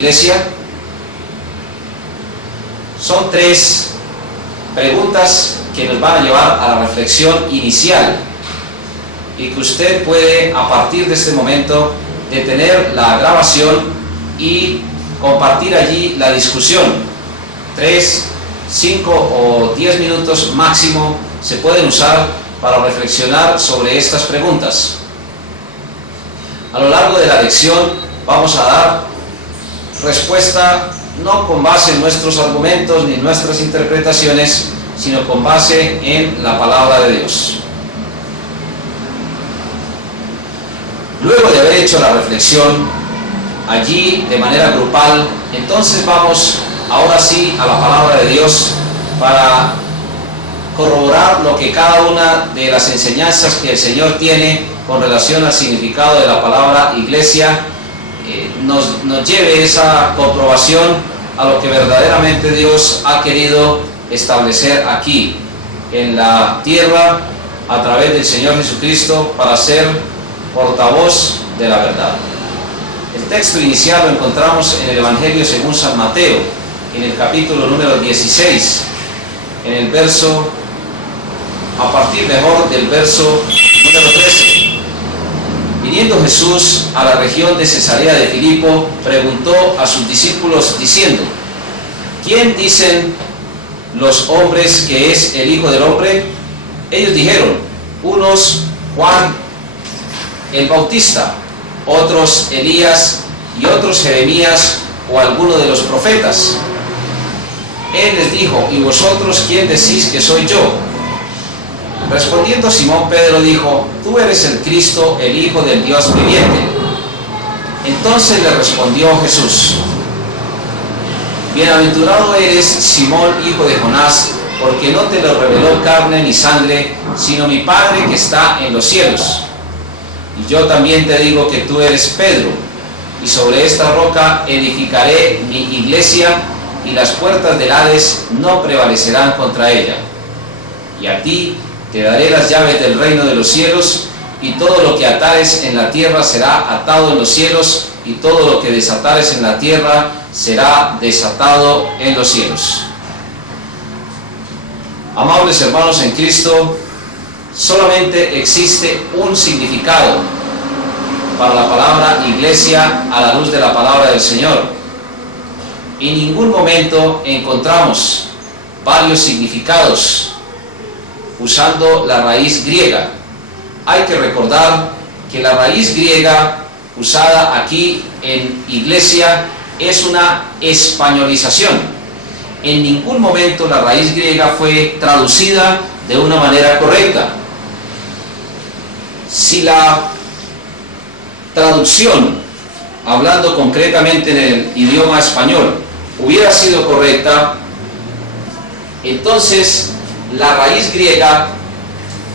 Iglesia. Son tres preguntas que nos van a llevar a la reflexión inicial y que usted puede, a partir de este momento, detener la grabación y compartir allí la discusión. 3, 5 o 10 minutos máximo se pueden usar para reflexionar sobre estas preguntas. A lo largo de la lección vamos a dar respuesta no con base en nuestros argumentos ni nuestras interpretaciones, sino con base en la palabra de Dios. Luego de haber hecho la reflexión allí de manera grupal, entonces vamos ahora sí a la palabra de Dios para corroborar lo que cada una de las enseñanzas que el Señor tiene con relación al significado de la palabra iglesia nos lleve esa comprobación a lo que verdaderamente Dios ha querido establecer aquí en la tierra a través del Señor Jesucristo para ser portavoz de la verdad. El texto inicial lo encontramos en el Evangelio según San Mateo, en el capítulo número 16, en el verso, a partir mejor del verso número 13. Viniendo Jesús a la región de Cesarea de Filipo, preguntó a sus discípulos diciendo: ¿quién dicen los hombres que es el Hijo del Hombre? Ellos dijeron: unos Juan el Bautista, otros Elías y otros Jeremías o alguno de los profetas. Él les dijo: ¿y vosotros quién decís que soy yo? Respondiendo Simón Pedro dijo: tú eres el Cristo, el Hijo del Dios viviente. Entonces le respondió Jesús: bienaventurado eres, Simón, hijo de Jonás, porque no te lo reveló carne ni sangre, sino mi Padre que está en los cielos. Y yo también te digo que tú eres Pedro, y sobre esta roca edificaré mi iglesia, y las puertas del Hades no prevalecerán contra ella. Y a ti te daré las llaves del reino de los cielos, y todo lo que atares en la tierra será atado en los cielos, y todo lo que desatares en la tierra será desatado en los cielos. Amables hermanos en Cristo, solamente existe un significado para la palabra iglesia a la luz de la palabra del Señor. En ningún momento encontramos varios significados usando la raíz griega. Hay que recordar que la raíz griega usada aquí en iglesia es una españolización. En ningún momento la raíz griega fue traducida de una manera correcta. Si la traducción, hablando concretamente en el idioma español, hubiera sido correcta, entonces la raíz griega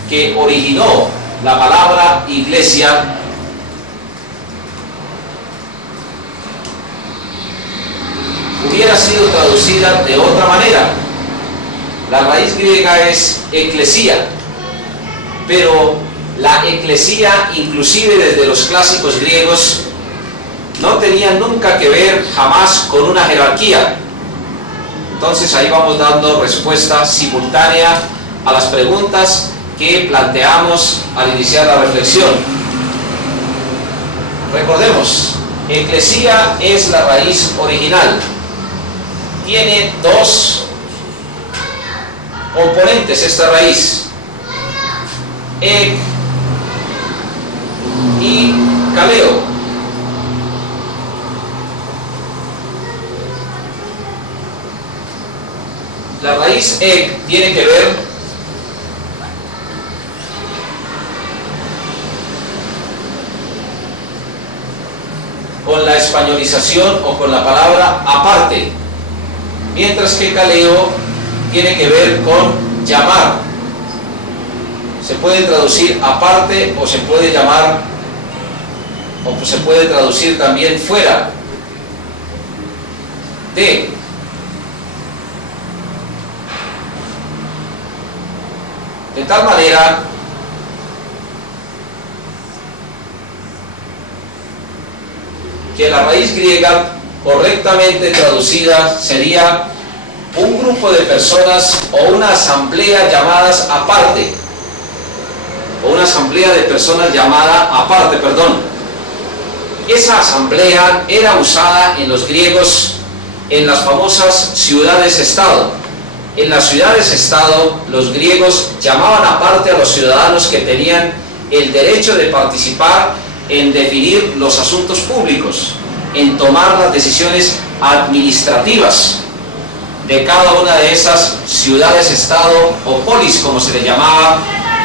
que originó la palabra iglesia hubiera sido traducida de otra manera. La raíz griega es eclesía, pero la eclesía, inclusive desde los clásicos griegos, no tenía nunca que ver jamás con una jerarquía. Entonces ahí vamos dando respuesta simultánea a las preguntas que planteamos al iniciar la reflexión. Recordemos, eclesía es la raíz original. Tiene dos componentes esta raíz: ek y kaleo. La raíz ek tiene que ver con la españolización o con la palabra aparte, mientras que kaleo tiene que ver con llamar. Se puede traducir aparte o se puede llamar, o se puede traducir también fuera de. De tal manera que la raíz griega correctamente traducida sería un grupo de personas o una asamblea llamadas aparte, o una asamblea de personas llamada aparte, perdón. Esa asamblea era usada en los griegos en las famosas ciudades-estado. En las ciudades-estado, los griegos llamaban aparte a los ciudadanos que tenían el derecho de participar en definir los asuntos públicos, en tomar las decisiones administrativas de cada una de esas ciudades-estado o polis, como se le llamaba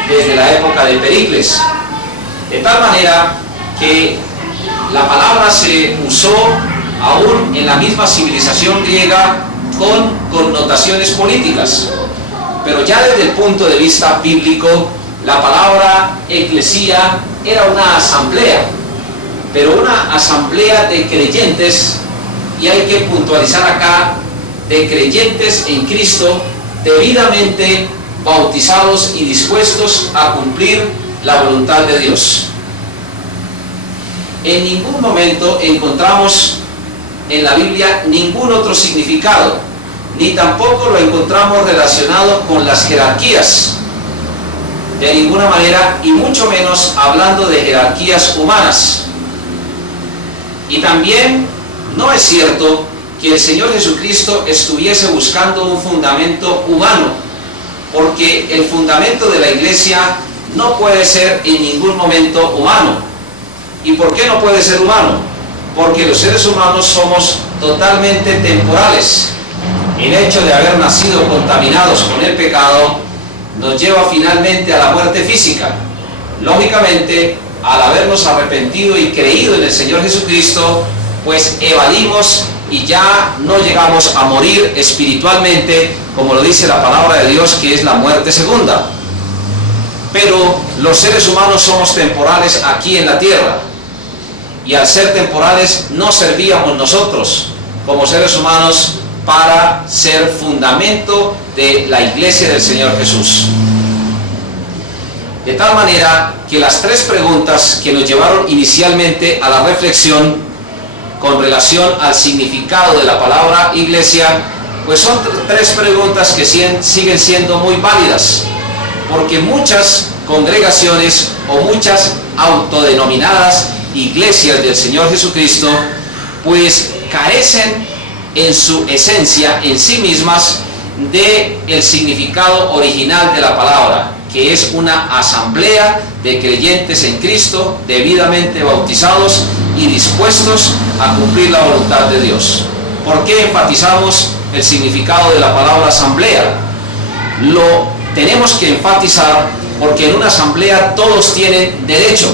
desde la época de Pericles. De tal manera que la palabra se usó aún en la misma civilización griega con connotaciones políticas. Pero ya desde el punto de vista bíblico, la palabra eclesía era una asamblea, pero una asamblea de creyentes, y hay que puntualizar acá, de creyentes en Cristo, debidamente bautizados y dispuestos a cumplir la voluntad de Dios. En ningún momento encontramos en la Biblia ningún otro significado, ni tampoco lo encontramos relacionado con las jerarquías, de ninguna manera, y mucho menos hablando de jerarquías humanas. Y también no es cierto que el Señor Jesucristo estuviese buscando un fundamento humano, porque el fundamento de la iglesia no puede ser en ningún momento humano. ¿Y por qué no puede ser humano? Porque los seres humanos somos totalmente temporales. El hecho de haber nacido contaminados con el pecado nos lleva finalmente a la muerte física. Lógicamente, al habernos arrepentido y creído en el Señor Jesucristo, pues evadimos y ya no llegamos a morir espiritualmente, como lo dice la palabra de Dios, que es la muerte segunda. Pero los seres humanos somos temporales aquí en la tierra, y al ser temporales no servíamos nosotros como seres humanos para ser fundamento de la iglesia del Señor Jesús. De tal manera que las tres preguntas que nos llevaron inicialmente a la reflexión con relación al significado de la palabra iglesia, pues son tres preguntas que siguen siendo muy válidas, porque muchas congregaciones o muchas autodenominadas iglesias del Señor Jesucristo pues carecen en su esencia, en sí mismas, del significado original de la palabra, que es una asamblea de creyentes en Cristo, debidamente bautizados y dispuestos a cumplir la voluntad de Dios. ¿Por qué enfatizamos el significado de la palabra asamblea? Lo tenemos que enfatizar porque en una asamblea todos tienen derecho,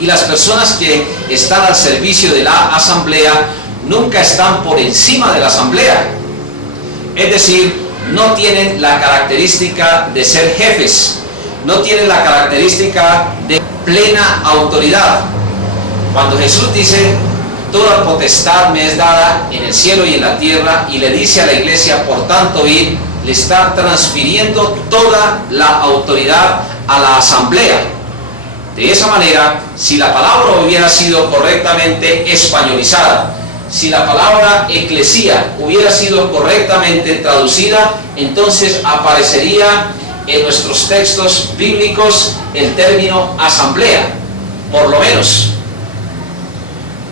y las personas que están al servicio de la asamblea nunca están por encima de la asamblea. Es decir, no tienen la característica de ser jefes, no tienen la característica de plena autoridad. Cuando Jesús dice, toda potestad me es dada en el cielo y en la tierra, y le dice a la iglesia, por tanto id, le está transfiriendo toda la autoridad a la asamblea. De esa manera, si la palabra hubiera sido correctamente españolizada, si la palabra eclesía hubiera sido correctamente traducida, entonces aparecería en nuestros textos bíblicos el término asamblea, por lo menos.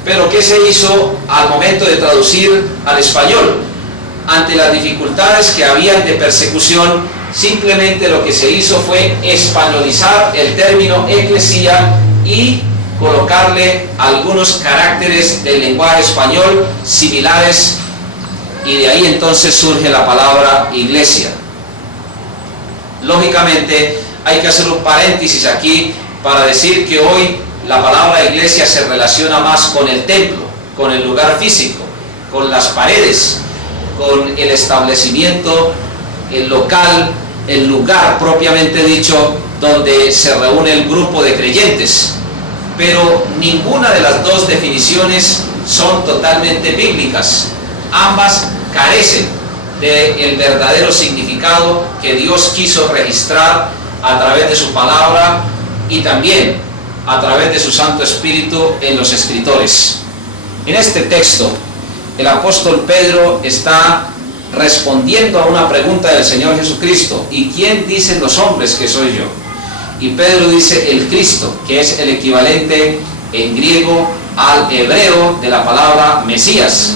Pero ¿qué se hizo al momento de traducir al español? Ante las dificultades que habían de persecución, simplemente lo que se hizo fue españolizar el término eclesía y colocarle algunos caracteres del lenguaje español similares, y de ahí entonces surge la palabra iglesia. Lógicamente hay que hacer un paréntesis aquí para decir que hoy la palabra iglesia se relaciona más con el templo, con el lugar físico, con las paredes, con el establecimiento, el local, el lugar propiamente dicho, donde se reúne el grupo de creyentes. Pero ninguna de las dos definiciones son totalmente bíblicas. Ambas carecen del verdadero significado que Dios quiso registrar a través de su palabra y también a través de su Santo Espíritu en los escritores. En este texto, el apóstol Pedro está respondiendo a una pregunta del Señor Jesucristo: ¿y quién dicen los hombres que soy yo? Y Pedro dice el Cristo, que es el equivalente en griego al hebreo de la palabra Mesías.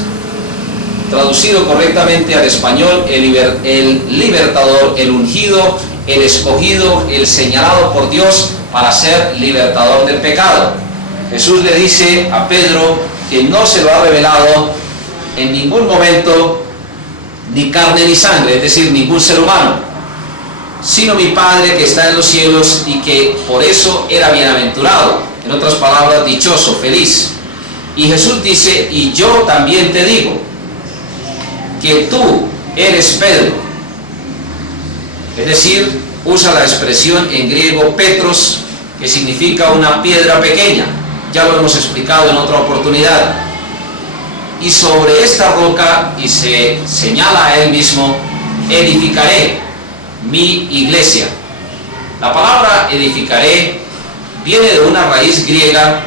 Traducido correctamente al español, el libertador, el ungido, el escogido, el señalado por Dios para ser libertador del pecado. Jesús le dice a Pedro que no se lo ha revelado en ningún momento ni carne ni sangre, es decir, ningún ser humano, sino mi Padre que está en los cielos, y que por eso era bienaventurado, en otras palabras, dichoso, feliz. Y Jesús dice: y yo también te digo que tú eres Pedro. Es decir, usa la expresión en griego Petros, que significa una piedra pequeña. Ya lo hemos explicado en otra oportunidad. Y sobre esta roca, y se señala a él mismo, edificaré mi iglesia. La palabra edificaré viene de una raíz griega,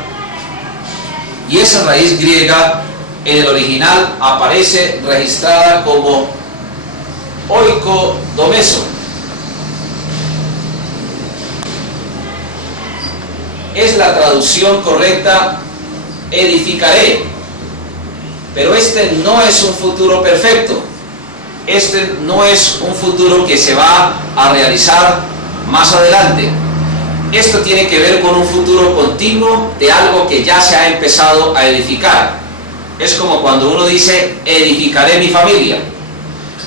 y esa raíz griega en el original aparece registrada como oikodomeso. Es la traducción correcta, edificaré. Pero este no es un futuro perfecto. Este no es un futuro que se va a realizar más adelante. Esto tiene que ver con un futuro continuo de algo que ya se ha empezado a edificar. Es como cuando uno dice: edificaré mi familia.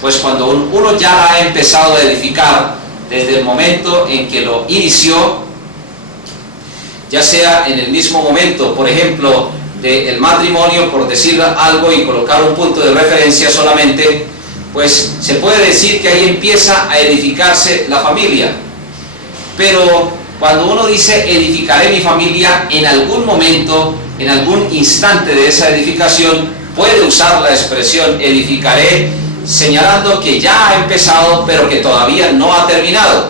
Pues cuando uno ya la ha empezado a edificar desde el momento en que lo inició, ya sea en el mismo momento, por ejemplo, del matrimonio, por decir algo y colocar un punto de referencia solamente, pues se puede decir que ahí empieza a edificarse la familia. Pero cuando uno dice edificaré mi familia, en algún momento, en algún instante de esa edificación, puede usar la expresión edificaré, señalando que ya ha empezado, pero que todavía no ha terminado.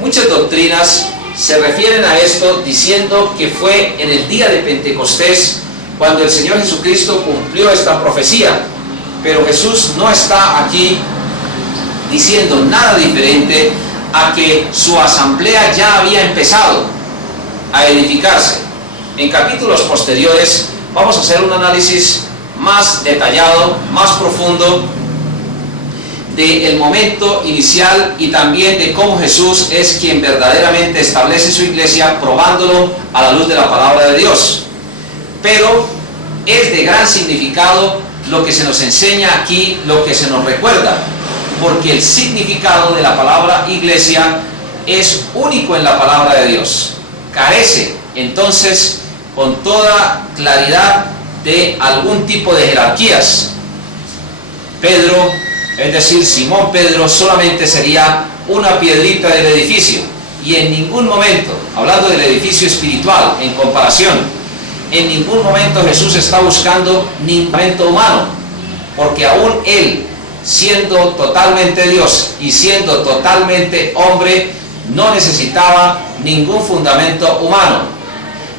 Muchas doctrinas se refieren a esto diciendo que fue en el día de Pentecostés cuando el Señor Jesucristo cumplió esta profecía. Pero Jesús no está aquí diciendo nada diferente a que su asamblea ya había empezado a edificarse. En capítulos posteriores vamos a hacer un análisis más detallado, más profundo del momento inicial y también de cómo Jesús es quien verdaderamente establece su iglesia, probándolo a la luz de la palabra de Dios. Pero es de gran significado lo que se nos enseña aquí, lo que se nos recuerda, porque el significado de la palabra iglesia es único en la palabra de Dios. Carece entonces con toda claridad de algún tipo de jerarquías. Pedro, es decir, Simón Pedro, solamente sería una piedrita del edificio, y en ningún momento, hablando del edificio espiritual en comparación, en ningún momento Jesús está buscando ningún fundamento humano, porque aún él, siendo totalmente Dios y siendo totalmente hombre, no necesitaba ningún fundamento humano.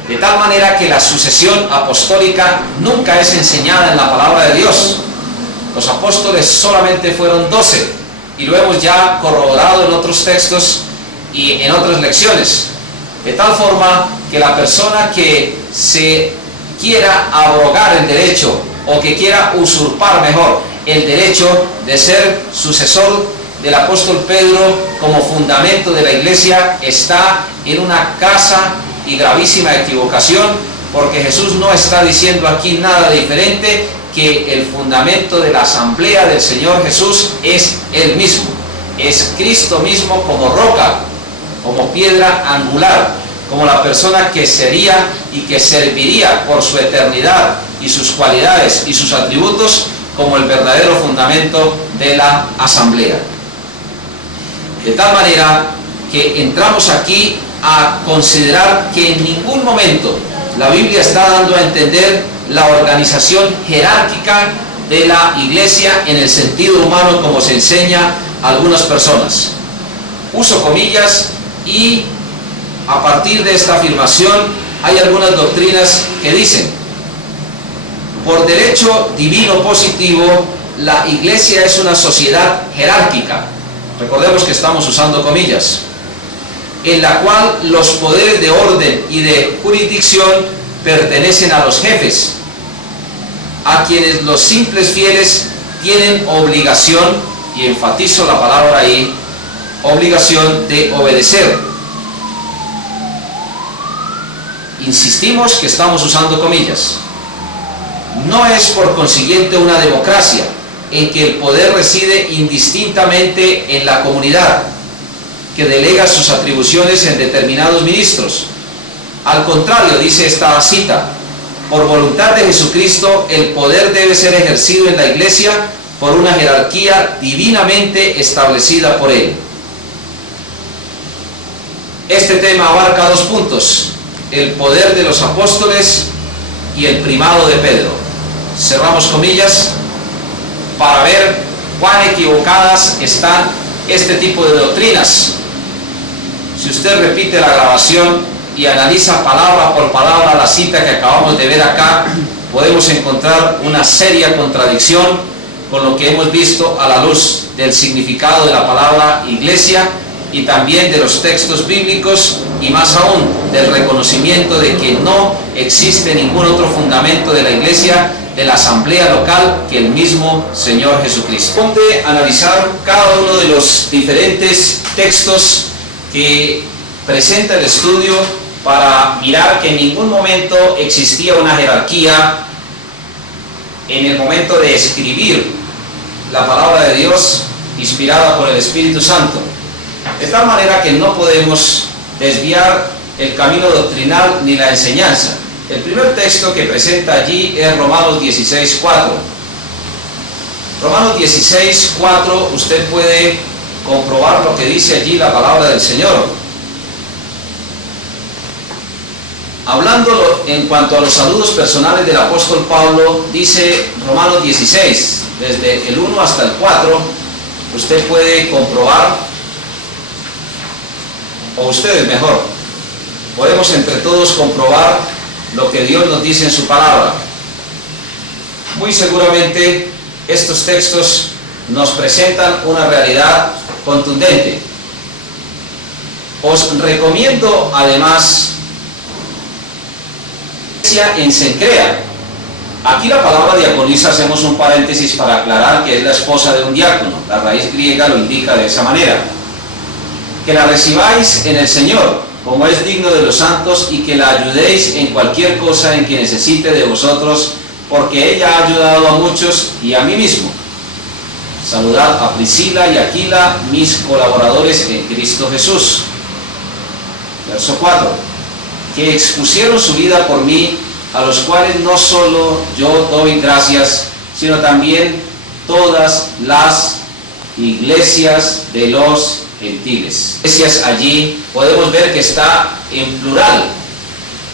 De tal manera que la sucesión apostólica nunca es enseñada en la palabra de Dios. Los apóstoles solamente fueron 12, y lo hemos ya corroborado en otros textos y en otras lecciones. De tal forma que la persona que se quiera abrogar el derecho, o que quiera usurpar mejor el derecho de ser sucesor del apóstol Pedro como fundamento de la iglesia, está en una crasa y gravísima equivocación, porque Jesús no está diciendo aquí nada diferente que el fundamento de la asamblea del Señor Jesús es Él mismo, es Cristo mismo como roca, como piedra angular, como la persona que sería y que serviría por su eternidad y sus cualidades y sus atributos como el verdadero fundamento de la asamblea. De tal manera que entramos aquí a considerar que en ningún momento la Biblia está dando a entender la organización jerárquica de la iglesia en el sentido humano como se enseña a algunas personas. Uso comillas, y a partir de esta afirmación hay algunas doctrinas que dicen Por derecho divino positivo, la iglesia es una sociedad jerárquica. Recordemos que estamos usando comillas, en la cual los poderes de orden y de jurisdicción pertenecen a los jefes, a quienes los simples fieles tienen obligación, y enfatizo la palabra ahí, obligación de obedecer. Insistimos que estamos usando comillas. No es por consiguiente una democracia en que el poder reside indistintamente en la comunidad, que delega sus atribuciones en determinados ministros. Al contrario, dice esta cita, por voluntad de Jesucristo, el poder debe ser ejercido en la iglesia por una jerarquía divinamente establecida por Él. Este tema abarca dos puntos: el poder de los apóstoles y el primado de Pedro. Cerramos comillas para ver cuán equivocadas están este tipo de doctrinas. Si usted repite la grabación y analiza palabra por palabra la cita que acabamos de ver acá, podemos encontrar una seria contradicción con lo que hemos visto a la luz del significado de la palabra iglesia y también de los textos bíblicos, y más aún del reconocimiento de que no existe ningún otro fundamento de la iglesia, de la asamblea local, que el mismo Señor Jesucristo. Ponte a analizar cada uno de los diferentes textos que presenta el estudio para mirar que en ningún momento existía una jerarquía en el momento de escribir la palabra de Dios inspirada por el Espíritu Santo, de tal manera que no podemos desviar el camino doctrinal ni la enseñanza. El primer texto que presenta allí es Romanos 16:4. Romanos 16:4, usted puede comprobar lo que dice allí la palabra del Señor. Hablando en cuanto a los saludos personales del apóstol Pablo, dice Romanos 16, desde el 1 hasta el 4, usted puede comprobar, o ustedes mejor, podemos entre todos comprobar lo que Dios nos dice en su palabra. Muy seguramente estos textos nos presentan una realidad contundente. Os recomiendo además en Cencrea. Aquí la palabra diaconisa, hacemos un paréntesis para aclarar que es la esposa de un diácono. La raíz griega lo indica de esa manera. Que la recibáis en el Señor, como es digno de los santos, y que la ayudéis en cualquier cosa en que necesite de vosotros, porque ella ha ayudado a muchos y a mí mismo. Saludad a Priscila y Aquila, mis colaboradores en Cristo Jesús. Verso 4. Que expusieron su vida por mí, a los cuales no solo yo doy gracias, sino también todas las iglesias de los gentiles. Iglesias allí podemos ver que está en plural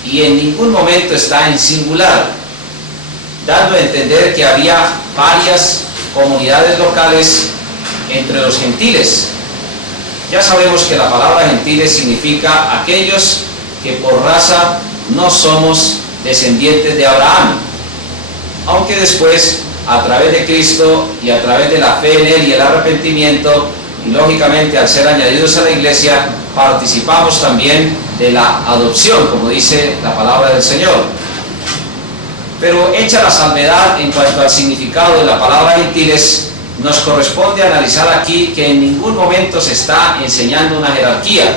y en ningún momento está en singular, dando a entender que había varias comunidades locales entre los gentiles. Ya sabemos que la palabra gentiles significa aquellos que por raza no somos descendientes de Abraham, aunque después, a través de Cristo y a través de la fe en Él y el arrepentimiento, y lógicamente al ser añadidos a la iglesia, participamos también de la adopción, como dice la palabra del Señor. Pero hecha la salvedad en cuanto al significado de la palabra gentiles, nos corresponde analizar aquí que en ningún momento se está enseñando una jerarquía.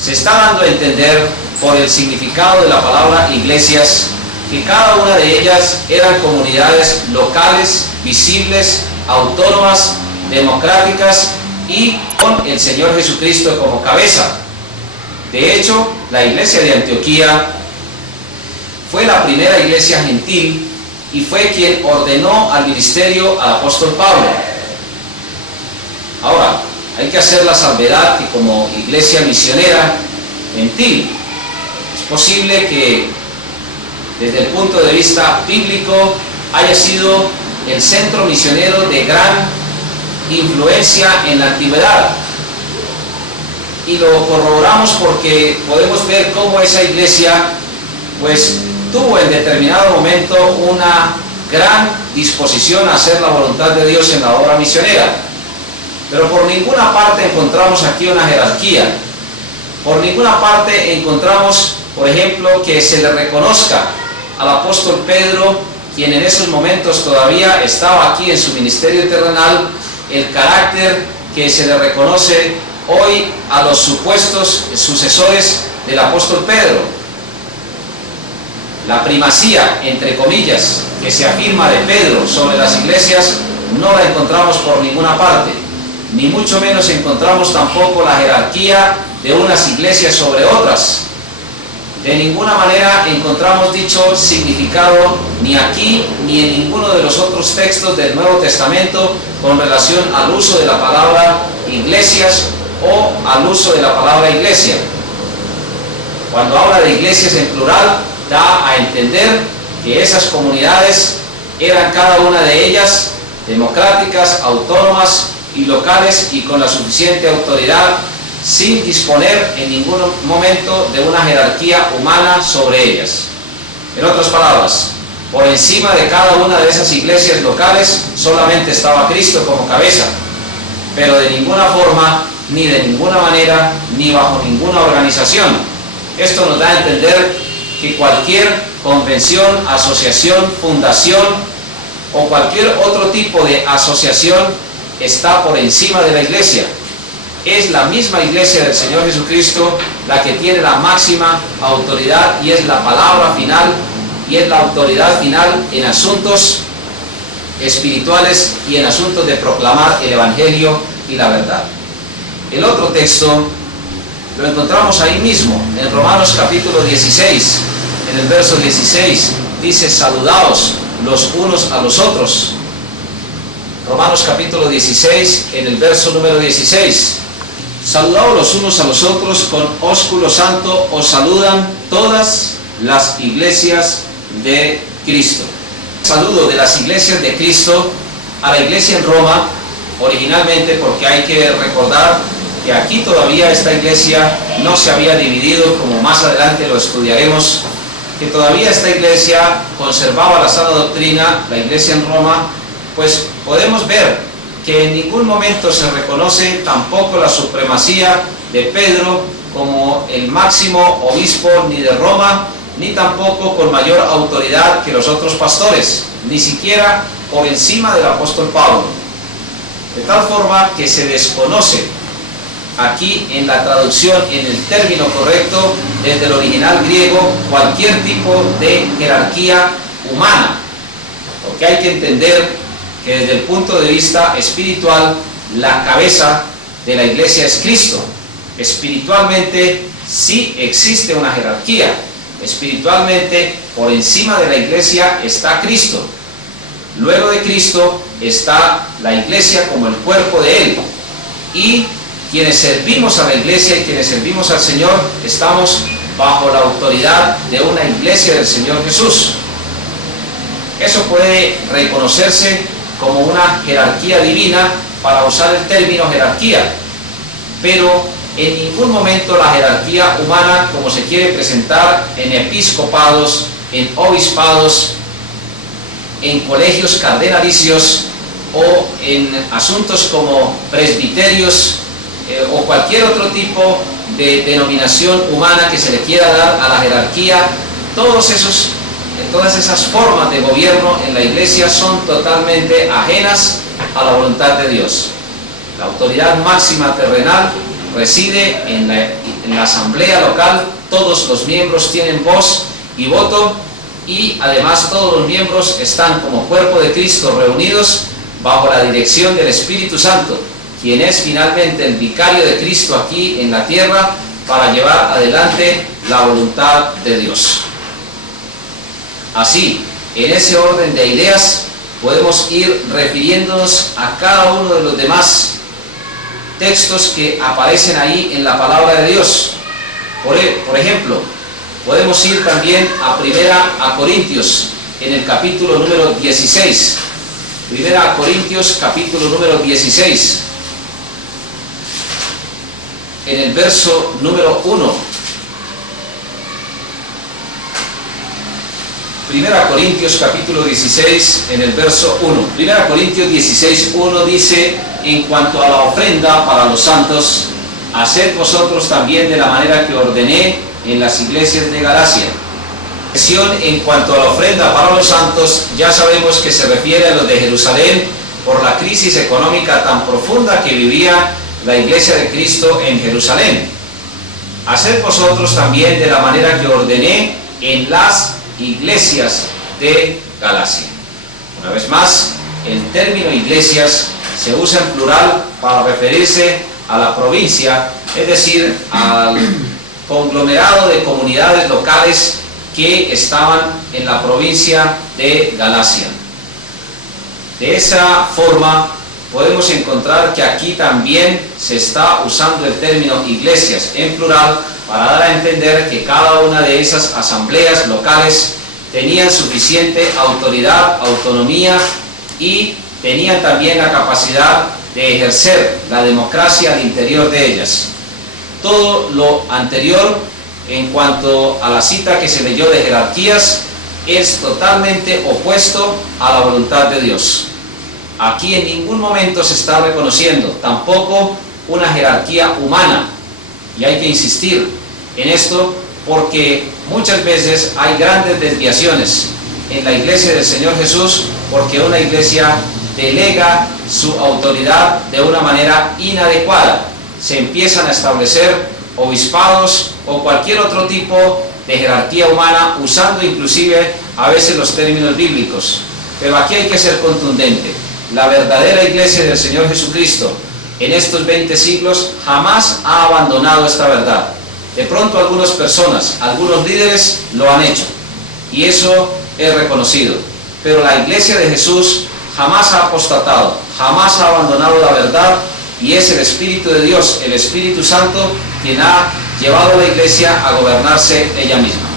Se está dando a entender por el significado de la palabra iglesias que cada una de ellas eran comunidades locales, visibles, autónomas, democráticas y con el Señor Jesucristo como cabeza. De hecho, la iglesia de Antioquía fue la primera iglesia gentil y fue quien ordenó al ministerio al apóstol Pablo. Ahora, hay que hacer la salvedad que como iglesia misionera gentil, es posible que desde el punto de vista bíblico haya sido el centro misionero de gran influencia en la antigüedad. Y lo corroboramos porque podemos ver cómo esa iglesia pues tuvo en determinado momento una gran disposición a hacer la voluntad de Dios en la obra misionera. Pero por ninguna parte encontramos aquí una jerarquía. Por ninguna parte encontramos, por ejemplo, que se le reconozca al apóstol Pedro, quien en esos momentos todavía estaba aquí en su ministerio terrenal, el carácter que se le reconoce hoy a los supuestos sucesores del apóstol Pedro. La primacía, entre comillas, que se afirma de Pedro sobre las iglesias, no la encontramos por ninguna parte, ni mucho menos encontramos tampoco la jerarquía de unas iglesias sobre otras. De ninguna manera encontramos dicho significado ni aquí ni en ninguno de los otros textos del Nuevo Testamento con relación al uso de la palabra iglesias o al uso de la palabra iglesia. Cuando habla de iglesias en plural, da a entender que esas comunidades eran cada una de ellas democráticas, autónomas y locales y con la suficiente autoridad, sin disponer en ningún momento de una jerarquía humana sobre ellas. En otras palabras, por encima de cada una de esas iglesias locales solamente estaba Cristo como cabeza, pero de ninguna forma, ni de ninguna manera, ni bajo ninguna organización. Esto nos da a entender que cualquier convención, asociación, fundación o cualquier otro tipo de asociación está por encima de la iglesia. Es la misma iglesia del Señor Jesucristo la que tiene la máxima autoridad y es la palabra final y es la autoridad final en asuntos espirituales y en asuntos de proclamar el Evangelio y la verdad. El otro texto lo encontramos ahí mismo, en Romanos capítulo 16, en el verso 16, dice: saludaos los unos a los otros. Romanos capítulo 16, en el verso número 16. Saludaos los unos a los otros con ósculo santo, os saludan todas las iglesias de Cristo. Saludo de las iglesias de Cristo a la iglesia en Roma, originalmente, porque hay que recordar que aquí todavía esta iglesia no se había dividido, como más adelante lo estudiaremos, que todavía esta iglesia conservaba la sana doctrina, la iglesia en Roma. Pues podemos ver que en ningún momento se reconoce tampoco la supremacía de Pedro como el máximo obispo ni de Roma, ni tampoco con mayor autoridad que los otros pastores, ni siquiera por encima del apóstol Pablo. De tal forma que se desconoce aquí en la traducción, en el término correcto, desde el original griego, cualquier tipo de jerarquía humana, porque hay que entender que desde el punto de vista espiritual, la cabeza de la iglesia es Cristo. Espiritualmente sí existe una jerarquía. Espiritualmente, por encima de la iglesia está Cristo. Luego de Cristo está la iglesia como el cuerpo de Él. Y quienes servimos a la iglesia y quienes servimos al Señor, estamos bajo la autoridad de una iglesia del Señor Jesús. Eso puede reconocerse como una jerarquía divina, para usar el término jerarquía, pero en ningún momento la jerarquía humana, como se quiere presentar en episcopados, en obispados, en colegios cardenalicios o en asuntos como presbiterios o cualquier otro tipo de denominación humana que se le quiera dar a la jerarquía. Todas esas formas de gobierno en la iglesia son totalmente ajenas a la voluntad de Dios. La autoridad máxima terrenal reside en la asamblea local. Todos los miembros tienen voz y voto, y además todos los miembros están como cuerpo de Cristo reunidos bajo la dirección del Espíritu Santo, quien es finalmente el vicario de Cristo aquí en la tierra para llevar adelante la voluntad de Dios. Así, en ese orden de ideas, podemos ir refiriéndonos a cada uno de los demás textos que aparecen ahí en la palabra de Dios. Por ejemplo, podemos ir también a Corintios, en el capítulo número 16. Primera a Corintios, capítulo número 16. En el verso número 1. 1 Corintios capítulo 16 en el verso 1. 1 Corintios 16, 1 dice: en cuanto a la ofrenda para los santos, haced vosotros también de la manera que ordené en las iglesias de Galacia. En cuanto a la ofrenda para los santos, ya sabemos que se refiere a los de Jerusalén por la crisis económica tan profunda que vivía la iglesia de Cristo en Jerusalén. Haced vosotros también de la manera que ordené en las iglesias de Galacia. Una vez más, el término iglesias se usa en plural para referirse a la provincia, es decir, al conglomerado de comunidades locales que estaban en la provincia de Galacia. De esa forma podemos encontrar que aquí también se está usando el término iglesias en plural para dar a entender que cada una de esas asambleas locales tenían suficiente autoridad, autonomía y tenían también la capacidad de ejercer la democracia al interior de ellas. Todo lo anterior en cuanto a la cita que se leyó de jerarquías es totalmente opuesto a la voluntad de Dios. Aquí en ningún momento se está reconociendo tampoco una jerarquía humana, y hay que insistir en esto porque muchas veces hay grandes desviaciones en la iglesia del Señor Jesús, porque una iglesia delega su autoridad de una manera inadecuada. Se empiezan a establecer obispados o cualquier otro tipo de jerarquía humana, usando inclusive a veces los términos bíblicos. Pero aquí hay que ser contundente. La verdadera iglesia del Señor Jesucristo en estos 20 siglos jamás ha abandonado esta verdad. De pronto algunas personas, algunos líderes lo han hecho, y eso es reconocido. Pero la iglesia de Jesús jamás ha apostatado, jamás ha abandonado la verdad, y es el Espíritu de Dios, el Espíritu Santo, quien ha llevado a la iglesia a gobernarse ella misma.